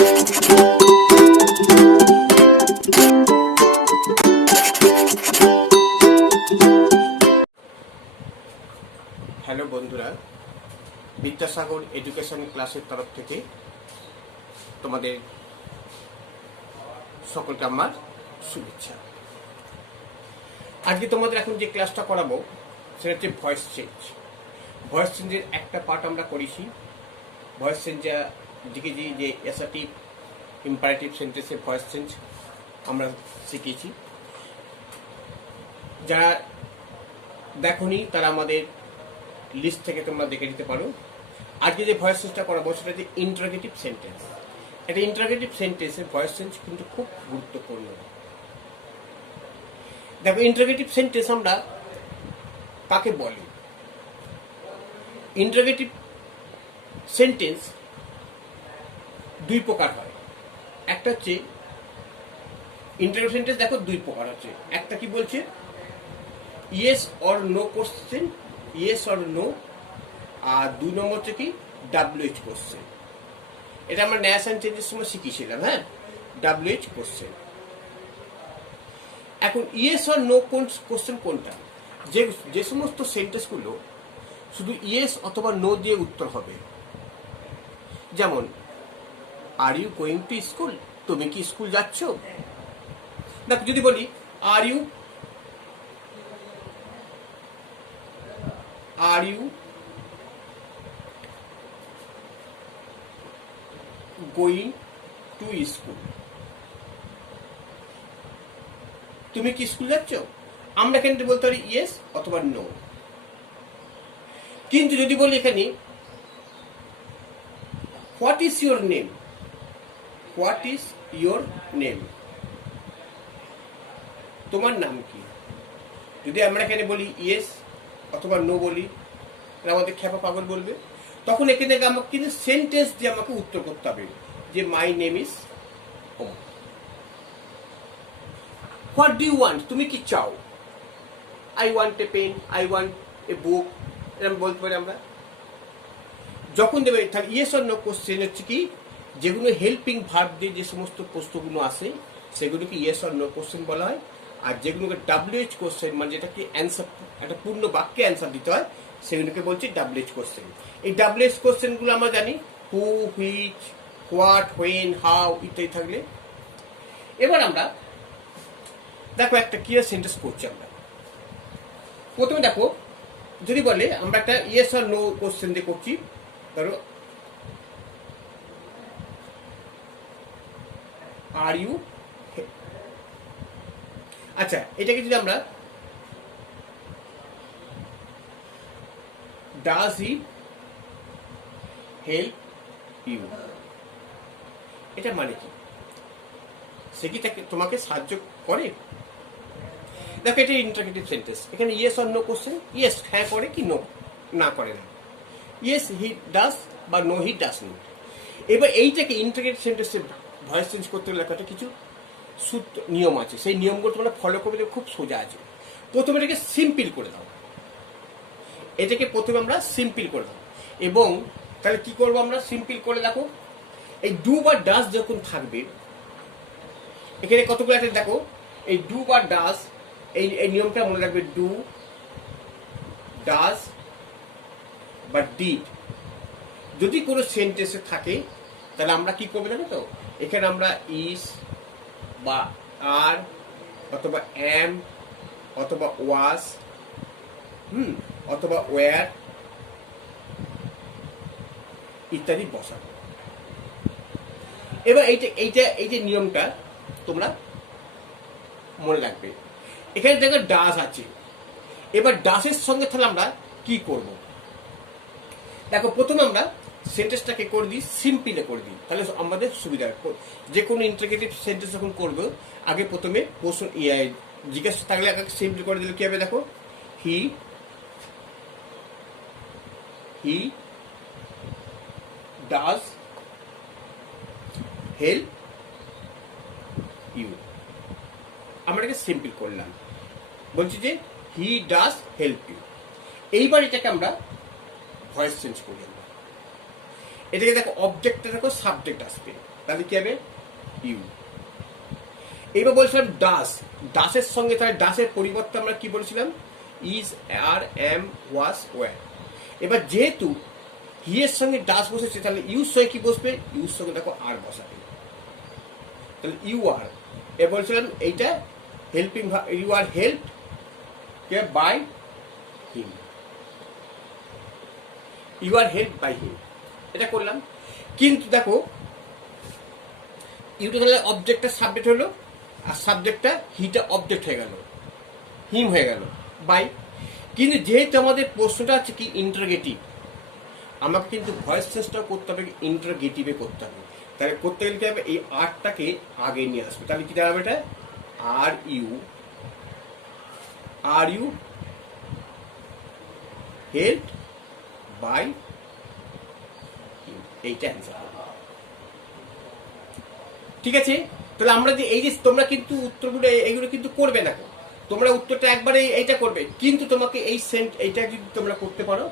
Hello বন্ধুরা, Vidyasagar education ক্লাসের তরফ থেকে তোমাদের সকলকে আমার শুভেচ্ছা। আজকে তোমাদের এখন যে ক্লাসটা করাবো সেটা হচ্ছে ভয়েস চেঞ্জ। ভয়েস চেঞ্জের একটা পার্ট আমরা করেছি। ভয়েস চেঞ্জে দেখেছি যে অ্যাসার্টিভ ইম্পারেটিভ সেন্টেন্সে ভয়েস চেঞ্জ আমরা শিখেছি। যারা দেখোনি তারা আমাদের লিস্ট থেকে তোমরা দেখে নিতে পারো। আজকে যে ভয়েস চেঞ্জটা করাবো সেটা হচ্ছে ইন্টারোগেটিভ সেন্টেন্স। এটা ইন্টারোগেটিভ সেন্টেন্সের ভয়েস চেঞ্জ কিন্তু খুব গুরুত্বপূর্ণ। দেখো, ইন্টারোগেটিভ সেন্টেন্স আমরা কাকে বলি? ইন্টারোগেটিভ সেন্টেন্স দুই প্রকার হয়। একটা হচ্ছে ইন্টারোগেটিভ সেন্টেন্স, দেখো দুই প্রকার হচ্ছে। একটা কি বলছে, yes or no question, yes or no. আর দুই নম্বর হচ্ছে কি WH কোশ্চেন। এটা আমরা ন্যাশ অ্যান্ড চেঞ্জের সময় শিখিয়েছিলাম। হ্যাঁ, WH কোশ্চেন। এখন ইয়েস অর নো কোশ্চেন কোনটা? যে সমস্ত সেন্টেন্সগুলো শুধু ইয়েস অথবা নো দিয়ে উত্তর হবে। যেমন, are you going to school? তুমি কি স্কুল যাচ্ছ? দেখো, যদি বলি are you going to school, তুমি কি স্কুল যাচ্ছ? আমরা কিন্তু বলতে পারি ইয়েস অথবা নো। কিন্তু যদি বলি এখানে what is your name, what is your name, তোমার নাম কি? যদি আমরা এখানে বলি ইয়েস অথবা নো বলি, আমাদের খ্যাপা পাগল বলবে। তখন এখানে আমাকে কিন্তু সেন্টেন্স দিয়ে আমাকে উত্তর করতে হবে যে my name is Om. What do you want, তুমি কি চাও? I want a pen, I want a book, এরকম বলতে পারি আমরা। যখন দেবে তাহলে ইয়েস অর নো কোশ্চেন হচ্ছে কি, যেগুলো হেল্পিং ভার্ব দিয়ে যে সমস্ত প্রশ্নগুলো আসে সেগুলোকে ইয়েস অর নো কোশ্চেন বলা হয়। আর যেগুলোকে WH কোশ্চেন, মানে যেটাকে অ্যান্সার, একটা পূর্ণ বাক্যে অ্যান্সার দিতে হয়, সেগুলোকে বলছি WH কোশ্চেন। এই WH কোশ্চেনগুলো আমরা জানি হু, হুইচ, হোয়াট, হোয়েন, হাউ ইত্যাদি থাকলে। এবার আমরা দেখো একটা ক্লিয়ার সেন্টেন্স করছি আমরা। প্রথমে দেখো, যদি বলে আমরা একটা ইয়েস আর নো কোশ্চেন দিয়ে করছি। ধরো, আর ইউ, আচ্ছা এটাকে যদি আমরা ডাজ হি হেল্প ইউ, এটা মানে কি? সে কি তোমাকে সাহায্য করে? দেখো, এটা ইন্টারোগেটিভ সেন্টেন্স। এখানে yes or no question, yes হ্যাঁ করে কি নো না করে না। ইয়েস হি ডাজ বা নো হি ডাজ নট। এবার এইটাকে ইন্টারোগেটিভ সেন্টেন্সে ভয়েস চেঞ্জ করতে গেলে একটা কিছু সূত্র নিয়ম আছে। সেই নিয়মগুলো তোমরা ফলো করবে, খুব সোজা আছে। প্রথমে এটাকে সিম্পল করে দাও। এটাকে প্রথমে আমরা সিম্পল করে দাও। এবং তাহলে কি করবো আমরা? সিম্পল করে দেখো, এই ডু বা ডাজ যখন থাকবে, এখানে কতগুলো আছে দেখো। এই ডু বা ডাজ, এই নিয়মটা মনে রাখবে। ডু, ডাজ বা ডিড যদি কোনো সেন্টেন্সে থাকে তাহলে আমরা কি করবো জানো তো? এখানে আমরা ইজ বা আর অথবা এম অথবা ওয়াজ অথবা ওয়্যার ইত্যাদি বসাবো। এবার এই যে নিয়মটা তোমরা মনে রাখবে। এখানে দেখো ডাস আছে। এবার ডাসের সঙ্গে তাহলে আমরা কি করব? দেখো, প্রথমে আমরা সেন্টেন্সটাকে করে দিই, সিম্পলে করে দিই, তাহলে আমাদের সুবিধা। যে কোনো ইন্টারোগেটিভ সেন্টেন্স যখন করবো, আগে প্রথমে প্রশ্ন জিজ্ঞাসা থাকলে আগে সিম্পল করে দিলে কি হবে? দেখো, হি ডাজ হেল্প ইউ। আমরা এটাকে সিম্পল করলাম, বলছি যে হি ডাজ হেল্প ইউ। এইবার এটাকে আমরা ভয়েস চেঞ্জ করি। এটাকে দেখো, অবজেক্টে দেখো সাবজেক্ট আসবে। তাহলে কি হবে ইউ। এবার বলছিলাম ডাস, ডাসের সঙ্গে তাহলে ডাসের পরিবর্তে আমরা কি বলছিলাম is, are, am, was, were. এবার যেহেতু হি এর সঙ্গে ডাস বসেছে তাহলে ইউর সঙ্গে কি বসবে, ইউর সঙ্গে দেখো আর বসাবে, তাহলে ইউ আর। এ বলছিলাম এইটা helping, you are help by him, you are help by him, এটা করলাম। কিন্তু দেখো ইউটা তাহলে অবজেক্টটা সাবজেক্ট হলো, আর সাবজেক্টটা হিটা অবজেক্ট হয়ে গেল, হিম হয়ে গেল বাই। কিন্তু যেহেতু আমাদের প্রশ্নটা আছে কি ইন্টারগেটিভ, আমাকে কিন্তু ভয়েস চেঞ্জটাও করতে হবে, ইন্টারগেটিভে করতে হবে। তাহলে করতে গেলে কি হবে, এই আরটাকে আগে নিয়ে আসবে। তাহলে কি দাঁড়াবে এটা, are you, are you help by, এইটা অ্যান্সার। ঠিক আছে, তাহলে আমরা যে এই যে তোমরা কিন্তু উত্তরগুলো এইগুলো কিন্তু করবে না, তোমরা উত্তরটা একবারে এইটা করবে, কিন্তু তোমাকে এই এইটা যদি তোমরা করতে পারো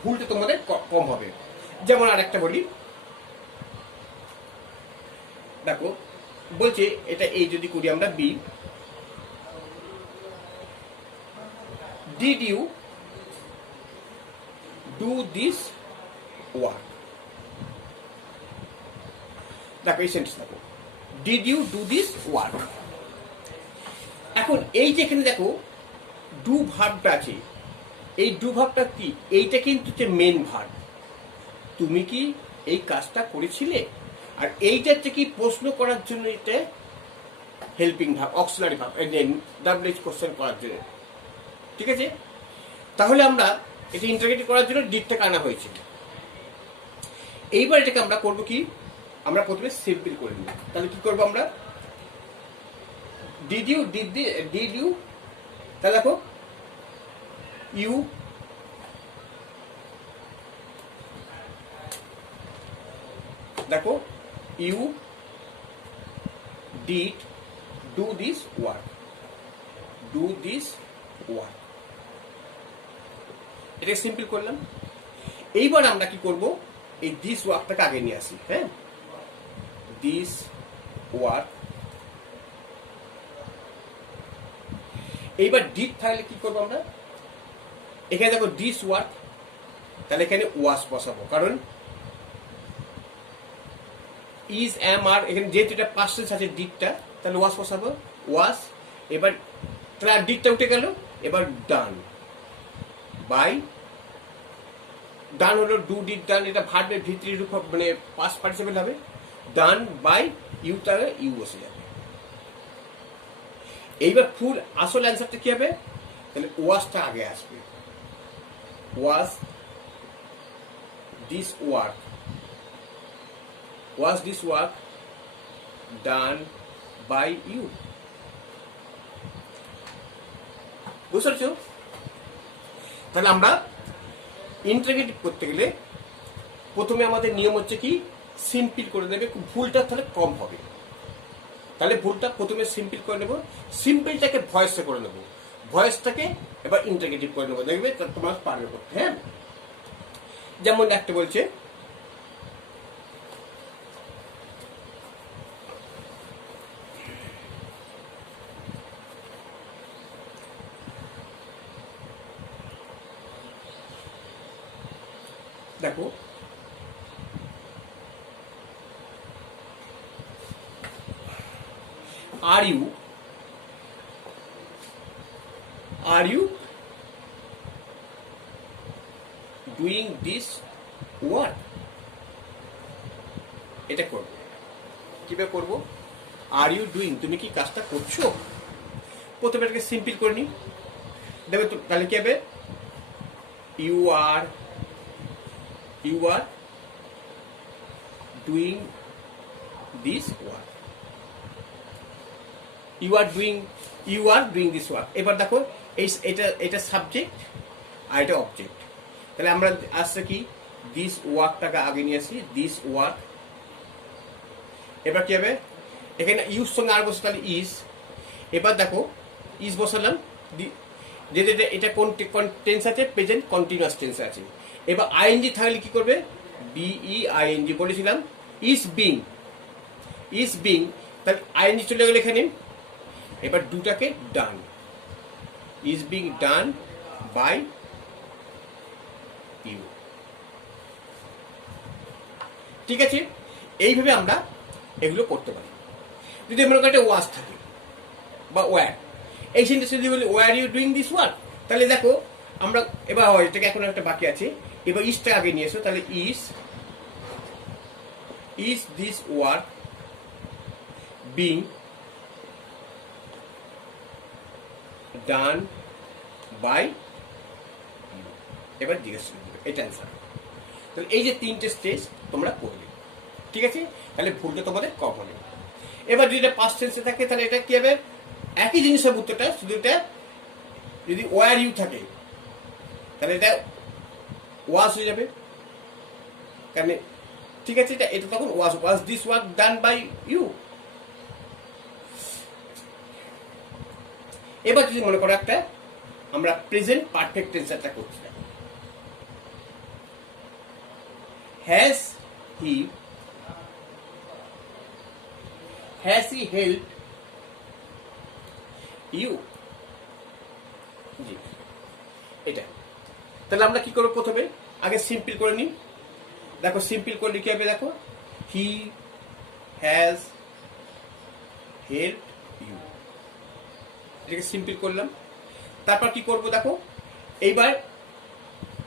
ভুলটা তোমাদের কম হবে। যেমন আর একটা বলি, দেখো বলছে এটা এই যদি করি আমরা be, did you do this work. দেখো এই সেন্টেন্স দেখো, did you do this work. এখন এই যে এখানে দেখো ডু ভার্বটা আছে, এই ডু ভার্বটা কি, এইটা কিন্তু হচ্ছে মেন ভার্ব, তুমি কি এই কাজটা করেছিলে, আর এইটা হচ্ছে কি প্রশ্ন করার জন্য এটা helping verb, auxiliary verb, W H question করার জন্য। ঠিক আছে, তাহলে আমরা এটা ইন্টারগেটিভ করার জন্য ডিডটাকে আনা হয়েছে। এইবার এটাকে আমরা করব কি, আমরা প্রথমে সিম্পল করে নিই। তাহলে কি করবো আমরা, ডিড ইউ, ডিড ইউ, তাহলে দেখো ইউ, দেখো you did do this work, do this work, এটা সিম্পল করলাম। এইবার আমরা কি করব, এই দিস ওয়ার্কটাকে আগে নিয়ে আসি। হ্যাঁ, দিস ওয়ার্ক। এইবার ডিড থাকলে কি করবো আমরা, এখানে দেখো দিস ওয়ার্ক, তাহলে এখানে ওয়াস বসাবো, কারণ ইজ, এম, আর, এখানে যেহেতু এটা পাস্ট টেন্স আছে ডিডটা, তাহলে ওয়াস বসাবো, ওয়াস। এবার তাহলে আর ডিডটা উঠে গেল, এবার ডান বাই, ডান হলো ডু ডিড ডান, এটা ভার্বের ভিতরের রূপ মানে পাস্ট পার্টিসিপেল হবে, ডান বাই ইউ, তাহলে ইউ বসে যাবে। এইবার ফুল আসল অ্যান্সারটা কি হবে, তাহলে ওয়াসটা আগে আসবে, was this work, was this work done by you. বুঝতে পারছো? তাহলে আমরা ইন্টারগেটিভ করতে গেলে প্রথমে আমাদের নিয়ম হচ্ছে কি সিম্পল করে দেবে, ভুলটা তাহলে কম হবে। তাহলে ভুলটা প্রথমে সিম্পল করে নেবো, সিম্পলটাকে ভয়েসে করে নেবো, ভয়েসটাকে এবার ইন্টারগেটিভ করে নেবো, দেখবে তোমার পারবে করতে। হ্যাঁ, যেমন একটা বলছে, দেখো are you doing this work, এটা করব। কিভাবে করব, আর ইউ ডুইং, তুমি কি কাজটা করছো, প্রথমে এটাকে সিম্পল করে নিই, দেখবে তো তাহলে কি হবে, you are doing this work, you are doing this work. এবার দেখো এটা সাবজেক্ট আর এটা অবজেক্ট, তাহলে আমরা আসছে কি দিস ওয়ার্কটাকে আগে নিয়ে আসি, দিস ওয়ার্ক। এবার কি হবে, এখানে ইউর সঙ্গে আর বসে, তাহলে ইজ। এবার দেখো ইজ বসালাম, যেটা এটা কোন টেন্স আছে, প্রেজেন্ট কন্টিনিউয়াস টেন্স আছে। এবার আইএনজি থাকলে কি করবে, বিই আইএনজি বলেছিলাম, ইজ বিং, ইজ বিং, তাহলে আইএনজি চলে গেলে এখানে। এবার ডুটাকে done, is being done by you. ঠিক আছে, এইভাবে আমরা এগুলো করতে পারি। যদি মনে করি একটা ওয়াজ থাকে বা ওয়্যার, এই সেন্টেন্সে যদি বলি were you doing this work, তাহলে দেখো আমরা এবার এটাকে এখন একটা বাকি আছে, এবার ইজটা আগে নিয়ে এসো, তাহলে is this work being done by, এবার জিজ্ঞেস করবে এটা অ্যান্সার। তাহলে এই যে তিনটে স্টেজ তোমরা করবে, ঠিক আছে, তাহলে ভুলটা তোমাদের কম হবে। এবার যদি এটা পাস্ট টেন্সে থাকে তাহলে এটা কি হবে, একই জিনিসের উত্তরটা, শুধু এটা যদি ওয়ার ইউ থাকে তাহলে এটা ওয়াজ হয়ে যাবে, কারণ ঠিক আছে, এটা তখন was this work done by you. এবার যদি মনে করো একটা আমরা প্রেজেন্ট পারফেক্ট টেন্সটা করছি, হ্যাজ হি হেল্পড ইউ, জি এটা। তাহলে আমরা কি করবো, প্রথমে আগে সিম্পল করে নিই। দেখো সিম্পল করলে কি হবে, দেখো হি হ্যাজ হেল্পড ইউ, এটাকে সিম্পল করলাম। তারপর কি করবো দেখো, এইবার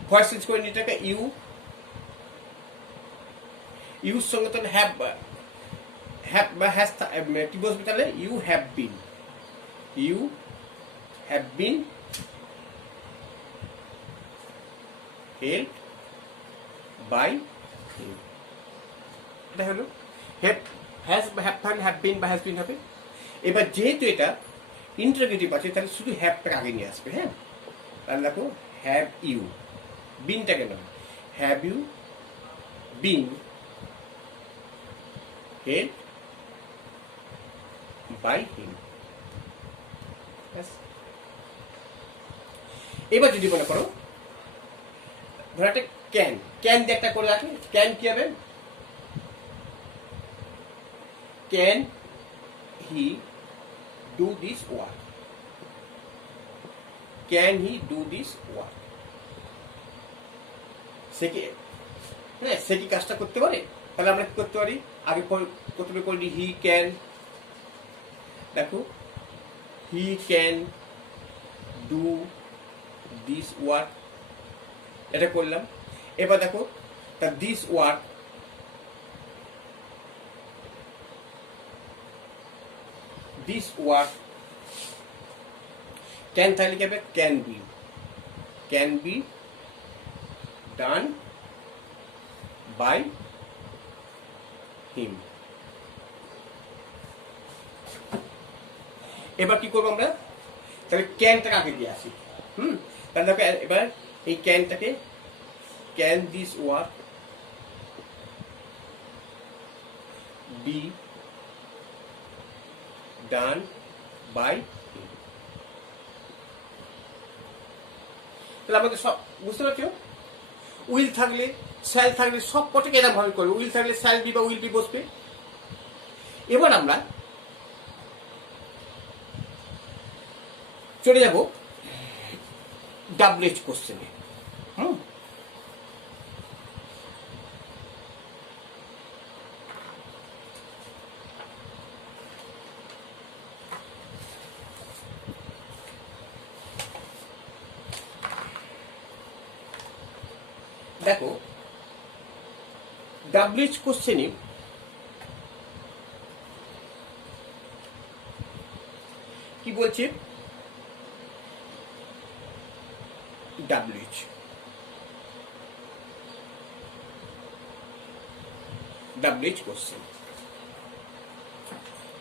ভয়েস চেঞ্জ করে নিই, এটাকে ইউর সঙ্গে তাহলে হ্যাভ বা হ্যাজ কি বসবে, তাহলে you have been helped by him, এটা হলো হ্যাজ বিন বা হ্যাজ বিন হবে। এবার যেহেতু এটা ইন্টারোগেটিভ আছে তাহলে শুধু হ্যাভটাকে আগে নিয়ে আসবে, হ্যাঁ, তাহলে দেখো হ্যাভ ইউ, বিনটাকে নয়, have you been helped by him. এবার যদি মনে করো ধরো একটা ক্যান দিয়ে একটা করে রাখি, ক্যান কি হবে, can he do this work, can he do this work, সে কি কাজটা করতে পারে, তাহলে আমরা কি করতে পারি, আগে প্রথমে করি হি ক্যান, দেখো he can do this work, এটা করলাম। এবার দেখো তা দিস ওয়ার্ক, ক্যান তাহলে কি হবে, can be done by him. এবার কি করবো আমরা, তাহলে ক্যানটাকে আগে দিয়ে আসি, তাহলে দেখো এবার এই ক্যানটাকে, can this work be done by him, তাহলে আমাদের সব বুঝতে পারছো, উইল থাকলে শ্যাল থাকলে সব কটাকে এরকম ভাবে করবে, উইল থাকলে শ্যাল বি বা উইল বি বসবে। এবার আমরা চলে যাব ডাবল কোশ্চেনে। দেখো ডাবল কোশ্চেনে কি বলছে, ডাব্লিউএইচ কোশ্চেন,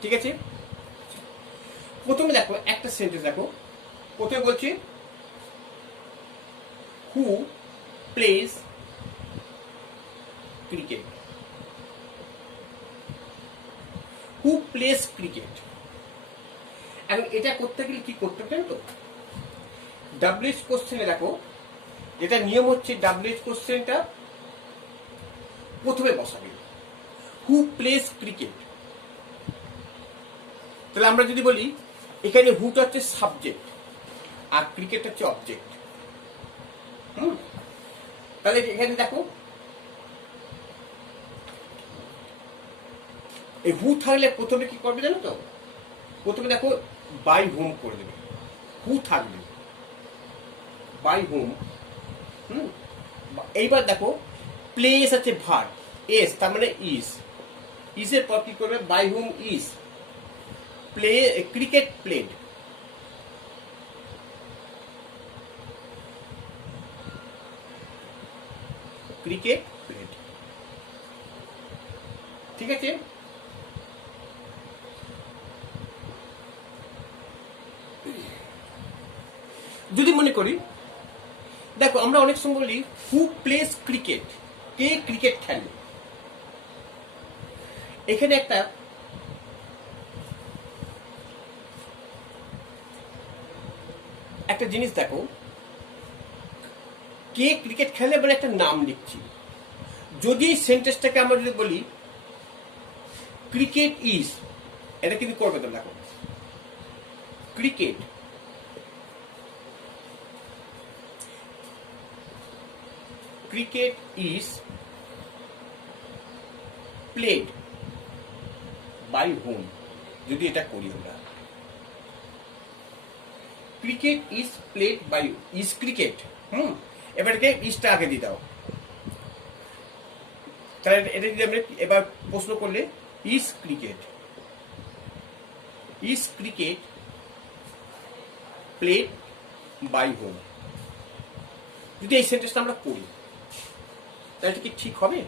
ঠিক আছে। প্রথমে দেখো একটা সেন্টেন্স দেখো, প্রথমে বলছে হু প্লেজ ক্রিকেট, হু প্লেজ ক্রিকেট। এখন এটা করতে গেলে কি করতে পারেন, তো ডাব্লিউএইচ কোশ্চেনে দেখো যেটা নিয়ম হচ্ছে, ডাব্লিউএইচ কোশ্চেনটা প্রথমে বসাবে, হু প্লেজ ক্রিকেট, তাহলে আমরা যদি বলি এখানে হুটা হচ্ছে সাবজেক্ট আর ক্রিকেট হচ্ছে অবজেক্ট। তাহলে এখানে দেখো এই হু থাকলে প্রথমে কি করবে জানো তো? প্রথমে দেখো বাই হোম করে দেবে, হু থাকবে বাই হোম। এইবার দেখো প্লেস আছে ভার এস, তার মানে ইজ, ইজের পর কি করবে by whom is play cricket played, cricket played. ঠিক আছে, যদি মনে করি দেখো আমরা অনেক সময় বলি হু প্লেস ক্রিকেট, কে ক্রিকেট খেলে। এখানে একটা জিনিস দেখো, কে ক্রিকেট খেলে মানে একটা নাম লিখছি। যদি এই সেন্টেন্সটাকে আমরা যদি বলি ক্রিকেট ইজ, এটা কিন্তু করবে তো, দেখো cricket cricket is played by whom, যদি এটা করি আমরা cricket is played by is cricket, এবারকে ইজটা আগে দিয়ে দাও। তাহলে এটা যদি আমরা এবার প্রশ্ন করলে is cricket played by whom, যদি এই সেন্টেন্সটা আমরা করি তাহলে এটা কি ঠিক হবে?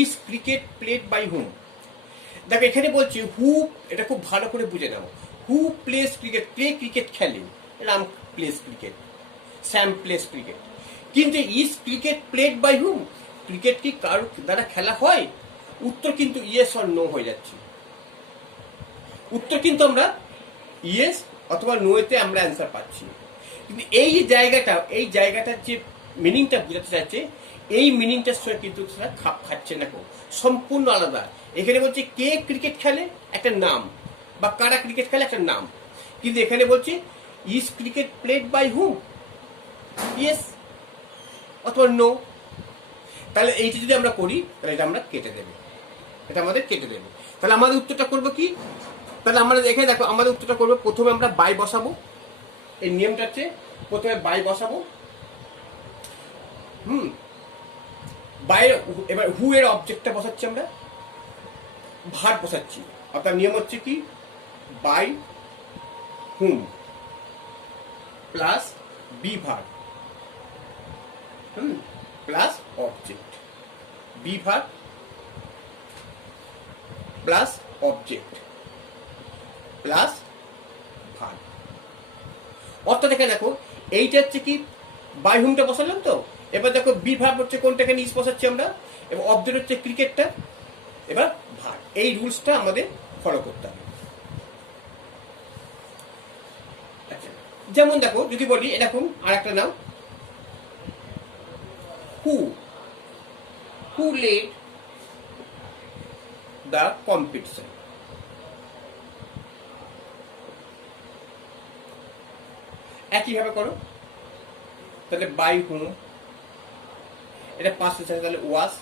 Is cricket played by whom. দেখো এখানে বলছি হু, এটা খুব ভালো করে বুঝে নাও, হু প্লেস ক্রিকেট, কে ক্রিকেট খেলে, Ram plays cricket, Sam plays cricket. কিন্তু is cricket played by whom, cricket কি কারোর দ্বারা খেলা হয়? উত্তর কিন্তু ইয়েস অর নো হয়ে যাচ্ছে। উত্তর কিন্তু আমরা ইয়েস অথবা নো এতে আমরা অ্যান্সার পাচ্ছি। কিন্তু এই জায়গাটার যে মিনিংটা বোঝাতে চাইছে, এই মিনিংটার সঙ্গে কিন্তু সেটা খাপ খাচ্ছে না, সম্পূর্ণ আলাদা। এখানে বলছে কে ক্রিকেট খেলে একটা নাম, বা কারা ক্রিকেট খেলে একটা নাম, কিন্তু এখানে বলছে is cricket played by whom, yes অথবা নো। তাহলে এইটা যদি আমরা করি তাহলে এটা আমরা কেটে দেবে, এটা আমাদের কেটে দেবে। তাহলে আমাদের উত্তরটা করবো কি? তাহলে আমরা এখানে দেখো আমাদের উত্তরটা করবো, প্রথমে আমরা বাই বসাবো, এই নিয়মটা হচ্ছে প্রথমে বাই বসাবো, বাইরে এবার হু এর অবজেক্টটা বসাচ্ছি, আমরা ভার বসাচ্ছি, অর্থাৎ নিয়ম হচ্ছে কি by whom plus be verb plus object, be verb plus object plus verb. অর্থাৎ এখানে দেখো এইটা হচ্ছে কি বাই হুমটা বসালাম তো, এবার দেখো বি ভার হচ্ছে কোনটা, এখানে ইজ বসাচ্ছি আমরা, এবং অবজেক্ট হচ্ছে ক্রিকেটটা, এবার ভার। এই রুলসটা আমাদের ফলো করতে হবে। আচ্ছা, যেমন দেখো যদি বলি এরকম আর একটা নাম, হু লেড দ্য কম্পিটিশন। একইভাবে করো, তাহলে বাই হুম, এটা পাঁচ আছে, তাহলে ওয়াজ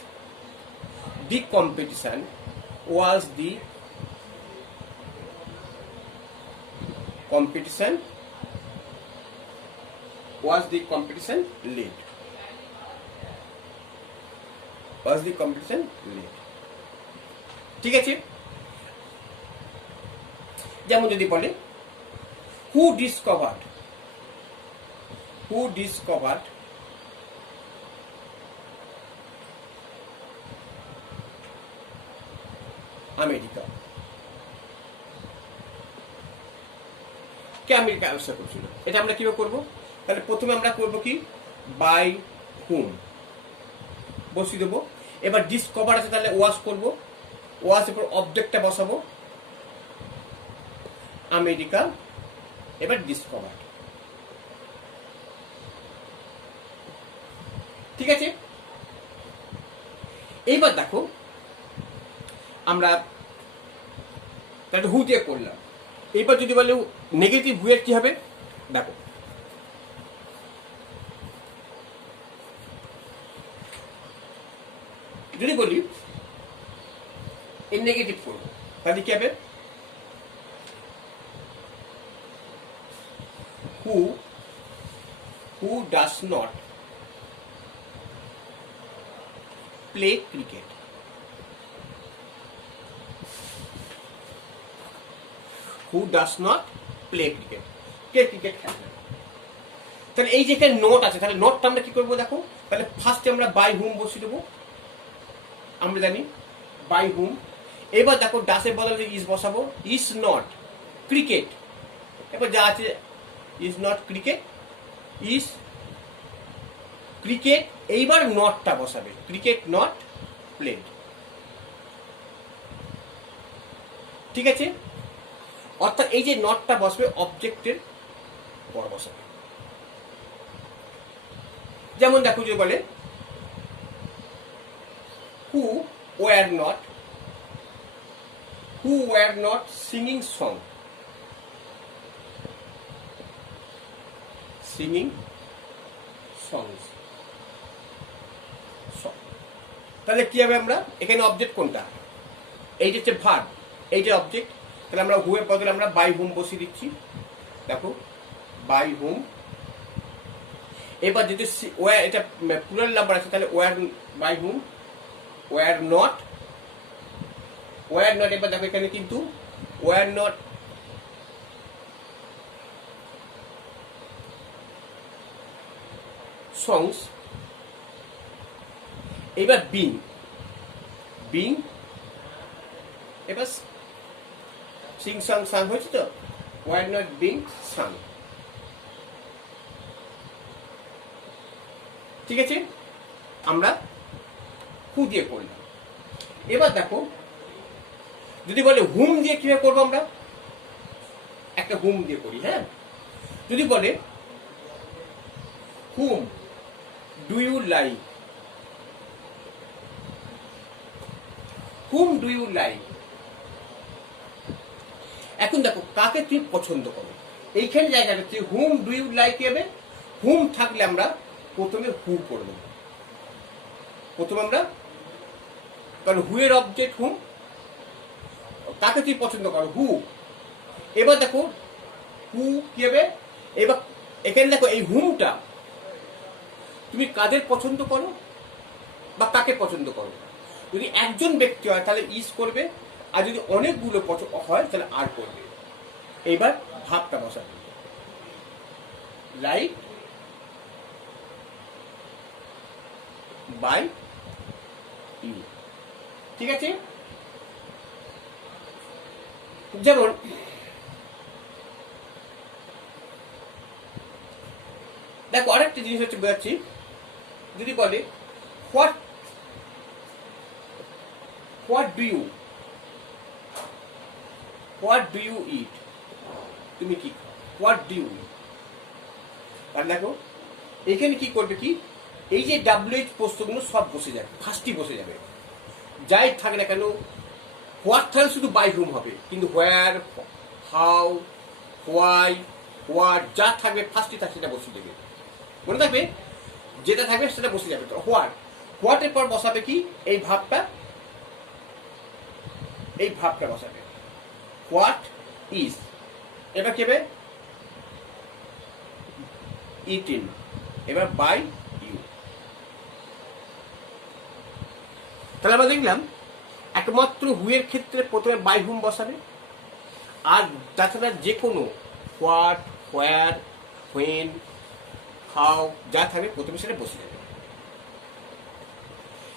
দি কম্পিটিশন, ওয়াজ দি কম্পিটিশন, ওয়াজ দি কম্পিটিশন লেড, ওয়াজ দি কম্পিটিশন লেড। ঠিক আছে, যেমন যদি বলে হু ডিসকভার্ড আমেরিকা, কে আমেরিকা আবিষ্কার করছিল, এটা আমরা কিভাবে করবো? তাহলে প্রথমে আমরা করবো কি বাই হুম বসিয়ে দেবো, এবার ডিসকভার আছে তাহলে ওয়াজ করবো, ওয়াজ এর পর অবজেক্টটা বসাবো আমেরিকা, এবার ডিসকভার। ঠিক আছে, এইবার দেখো আমরা তাহলে হু দিয়ে করলাম। এইবার যদি বলে নেগেটিভ হু এর কি হবে, দেখো যদি বলি এর নেগেটিভ করবো তাহলে কি হবে, who does not play cricket, who does not play cricket, K cricket খেলে না। তাহলে এই যে এখানে নোট আছে, তাহলে নোটটা আমরা কি করবো দেখো, তাহলে ফার্স্টে আমরা বাই হুম বসিয়ে দেবো, আমরা জানি বাই হুম। এবার দেখো ডাসের বদলে ইজ বসাবো, ইজ নট ক্রিকেট, এবার যা আছে is not cricket, is cricket, এইবার নটটা বসাবে, ক্রিকেট নট প্লেড, ঠিক আছে। অর্থাৎ এই যে নটটা বসবে অবজেক্টের পর বসাবে। যেমন দেখো যে বলে who were not singing songs, তাহলে কি হবে, আমরা এখানে অবজেক্ট কোনটা, এই যে হচ্ছে ভার্ব, এইটা অবজেক্ট, তাহলে আমরা হু এর বদলে আমরা বাই হুম বসিয়ে দিচ্ছি, দেখো বাই হুম। এবার যদি ওয়ার, এটা প্লুরাল নাম্বার আছে, তাহলে were by whom, were not, এবার দেখো এখানে কিন্তু ওয়ার নট songs, এবার বিং, এবার সিং সং সাং হয়েছে তো, ওয়ার নট বিং সাং, ঠিক আছে। আমরা হু দিয়ে করলাম। এবার দেখো যদি বলে হুম দিয়ে কিভাবে করবো, আমরা একটা হুম দিয়ে করি, হ্যাঁ। যদি বলে whom do you like, whom do you like, এখন দেখো কাকে তুমি পছন্দ করো, এইখানে জায়গাটা তুই হুম ডু ইউ লাইক হবে, হুম থাকলে আমরা প্রথমে হু করবো, প্রথমে আমরা, কারণ হু এর অবজেক্ট হুম, কাকে তুমি পছন্দ করো হু। এবার দেখো হু কি হবে, এবার এখানে দেখো এই হুমটা তুমি কাদের পছন্দ করো বা কাকে পছন্দ করো, যদি একজন ব্যক্তি হয় তাহলে ইজ করবে, আর যদি অনেকগুলো হয় তাহলে আর করবে। এইবার ভাবটা বসাবে, লাইক বাই ইউ, ঠিক আছে। যেমন দেখো আরেকটা জিনিস হচ্ছে বোঝাচ্ছি, যদি বলে হোয়াট ডু ইউ ইট, তুমি কি খাও, হোয়াট ডু ইউ ইট, আর দেখো এখানে কি করবে, কি এই যে WH প্রশ্নগুলো সব বসে যাবে, ফার্স্টই বসে যাবে, যাই থাকে না কেন, হোয়াট থাকলে শুধু বাই হুম হবে, কিন্তু হোয়ার, হাউ, হোয়াই, হোয়াট যা থাকবে ফার্স্টই থাকে সেটা বসে দেবে, মনে থাকবে যেটা থাকবে সেটা বসে যাবে। তো হোয়াটের পর বসাবে কি এই ভাবটা বসাবে, হোয়াট ইজ, এবার কি হবে ইটিন, এবার বাই ইউ। তাহলে আমরা দেখলাম একমাত্র হুয়ের ক্ষেত্রে প্রথমে বাই হুম বসাবে, আর তাছাড়া যে কোনো হোয়াট, হোয়ার, হোয়েন, হাউ যা থাকবে প্রথমে সেটা বসে যাবে।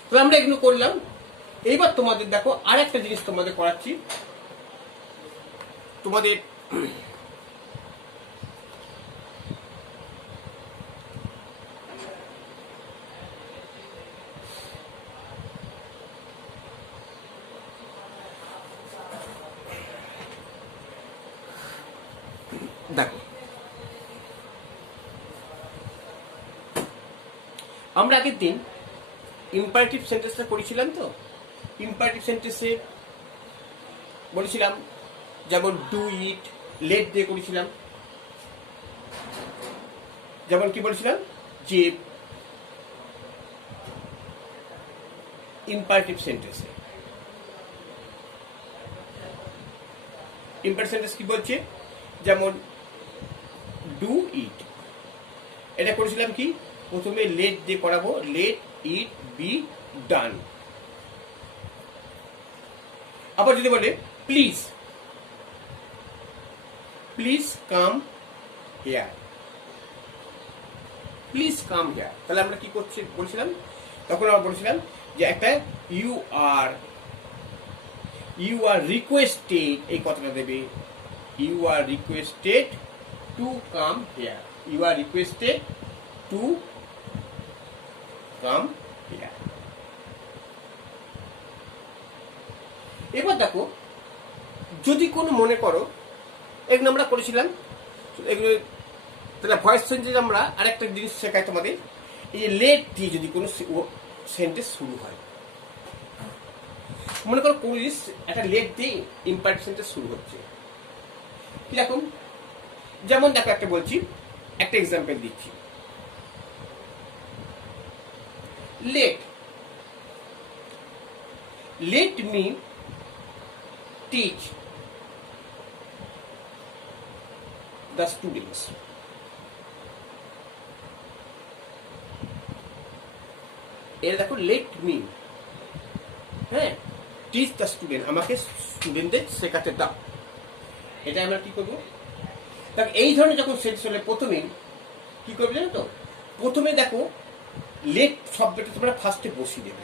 তো আমরা এগুলো করলাম। এইবার তোমাদের দেখো আর একটা জিনিস তোমাদের করাচ্ছি, তোমাদের দেখো আমরা আগের দিন ইম্পারেটিভ সেন্টেন্সটা করেছিলাম, তো ইম্পারেটিভ সেন্টেন্সে বলেছিলাম যেমন ডু ইট, লেট দিয়ে করেছিলাম। যেমন কি বলেছিলাম যে ইম্পারেটিভ সেন্টেন্সে ইম্পারেটিভ সেন্টেন্স কি বলছে, যেমন ডু ইট, এটা করেছিলাম কি প্রথমে লেট দিয়ে করাবো, লেট ইট বি ডান। আবার যদি বলে please, please come here, please come here, তাহলে আমরা কি করছি বলছিলাম, তখন আমরা বলছিলাম যে একটা ইউ আর রিকোয়েস্টেড, এই কথাটা দেবে, you are requested to come here, you are requested to come here. এবার দেখো, যদি কোনো মনে করো, এগুলো আমরা করেছিলাম, এগুলো তাহলে ভয়েস চেঞ্জে আমরা আরেকটা জিনিস শেখাই তোমাদের, এই যে লেট দিয়ে যদি কোনো সেন্টেন্স শুরু হয়, মনে করো কোনো জিনিস একটা লেট দিয়ে ইম্পারেটিভ সেন্টেন্স শুরু হচ্ছে, কিরকম, যেমন দেখো একটা বলছি, একটা এক্সাম্পল দিচ্ছি, let me teach the students. এর দেখো let me, হ্যাঁ, teach the student, আমাকে স্টুডেন্টদের শেখাতে দাও, এটা আমরা কি করবো, দেখ এই ধরনের যখন সেন্টেন্স হলে প্রথমে কি করবে জানো তো, প্রথমে দেখো লেট শব্দটা তোমরা ফার্স্টে বসিয়ে দেবে,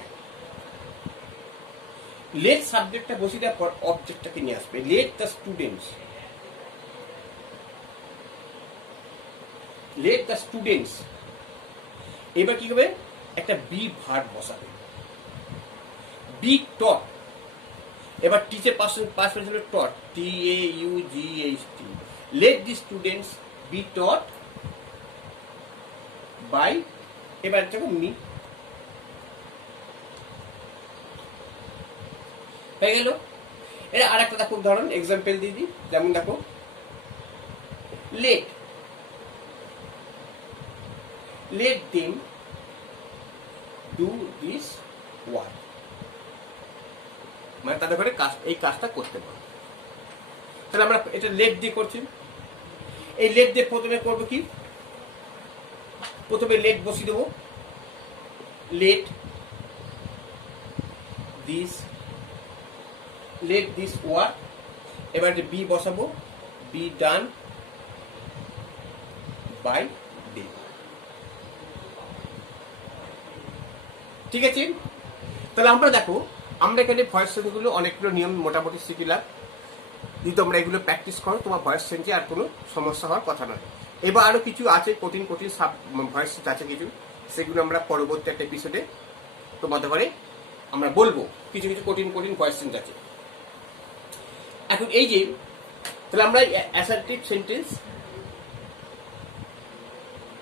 লেট সাবজেক্টটা বসিয়ে দেওয়ার পর অবজেক্টটাকে নিয়ে আসবে, let the students, let the students, এবার কি হবে, একটা বি ভার্ব বসাবে, বি টট, এবার টিচার পাস হলো taught, TAUGHT, let the students be taught by, এবার দেখো মি, হয়ে গেল। এর আর একটা দেখো উদাহরণ, এক্সাম্পল দিয়ে দিই, যেমন দেখো let them do this work, মানে তাদের করে এই কাজটা করতে পারো, তাহলে আমরা এটা লেট দিয়ে করছি, এই লেট দিয়ে প্রথমে করবো কি, প্রথমে লেট বসিয়ে দেবো, লেট দিস ওয়ার্ক, এবার বি বসাবো, বি ডান বাই ডে, ঠিক আছে। তাহলে আমরা দেখো, আমরা এখানে ভয়েস চেঞ্জগুলো অনেকগুলো নিয়ম মোটামুটি শিখিলাম, যদি তোমরা এগুলো প্র্যাকটিস করো তোমার ভয়েস চেঞ্জে আর কোনো সমস্যা হওয়ার কথা নয়। এবার আরো কিছু আছে কঠিন ভয়েস চেঞ্জ আছে কিছু, সেগুলো আমরা পরবর্তী একটা এপিসোডে তোমাদের ঘরে আমরা বলবো, কিছু কিছু কঠিন ভয়েস চেঞ্জ আছে। এখন এই যে তাহলে আমরা অ্যাসার্টিভ সেন্টেন্স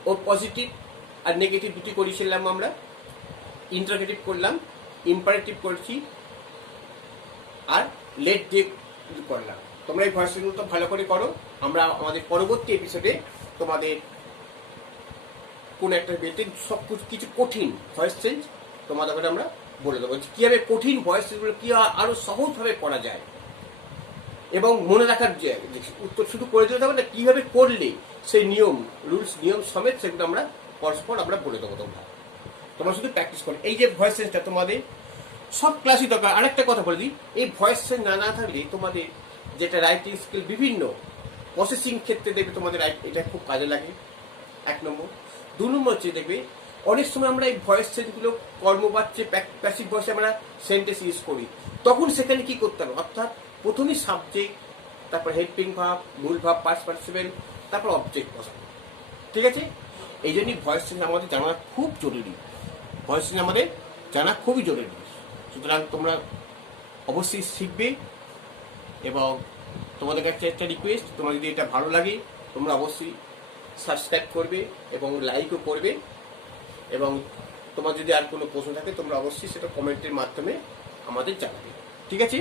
ও পজিটিভ আর নেগেটিভ দুটি করেছিলাম, আমরা ইন্টারোগেটিভ করলাম, ইম্পারেটিভ করছি, আর লেট দিয়ে করলাম। তোমরা এই ভয়েস চেঞ্জগুলো তো ভালো করে করো, আমরা আমাদের পরবর্তী এপিসোডে তোমাদের কোন একটা সব কিছু কঠিন ভয়েস চেঞ্জ তোমাদের ঘরে আমরা বলে দেবো, কিভাবে কঠিন ভয়েস চেঞ্জগুলো কি আরো সহজভাবে করা যায়, এবং মনে রাখার যে উত্তর শুধু করে দিতে হবে না, কিভাবে করলে সেই রুলস নিয়ম সমেত সেগুলো আমরা পরস্পর আমরা বলে দেবো। তোমরা শুধু প্র্যাকটিস করো, এই যে ভয়েস চেঞ্জটা তোমাদের সব ক্লাসই দরকার। আরেকটা কথা বলে দিই, এই ভয়েস চেঞ্জ না থাকলে তোমাদের যেটা রাইটিং স্কিল বিভিন্ন প্রসেসিং ক্ষেত্রে দেখবে তোমাদের এটা খুব কাজে লাগে, 1 নম্বর। 2 নম্বর হচ্ছে দেখবে অনেক সময় আমরা এই ভয়েস চেঞ্জগুলো কর্মবাচ্যে প্যাসিভ ভয়েসে আমরা সেন্টেন্স ইউজ করি, তখন সেখানে কি করতে হবে, অর্থাৎ প্রথমেই সাবজেক্ট, তারপর হেল্পিং ভার্ব, মূল ভার্ব, পাস্ট পার্টিসিপেল, তারপর অবজেক্ট বসাবো, ঠিক আছে। এই জন্যই ভয়েস চেঞ্জ আমাদের জানা খুব জরুরি, ভয়েস চেঞ্জ আমাদের জানা খুবই জরুরি। সুতরাং তোমরা অবশ্যই শিখবে, এবং তোমাদের কাছে একটা রিকোয়েস্ট, তোমার যদি এটা ভালো লাগে তোমরা অবশ্যই সাবস্ক্রাইব করবে এবং লাইকও করবে, এবং তোমার যদি আর কোনো প্রশ্ন থাকে তোমরা অবশ্যই সেটা কমেন্টের মাধ্যমে আমাদের জানাবে, ঠিক আছে।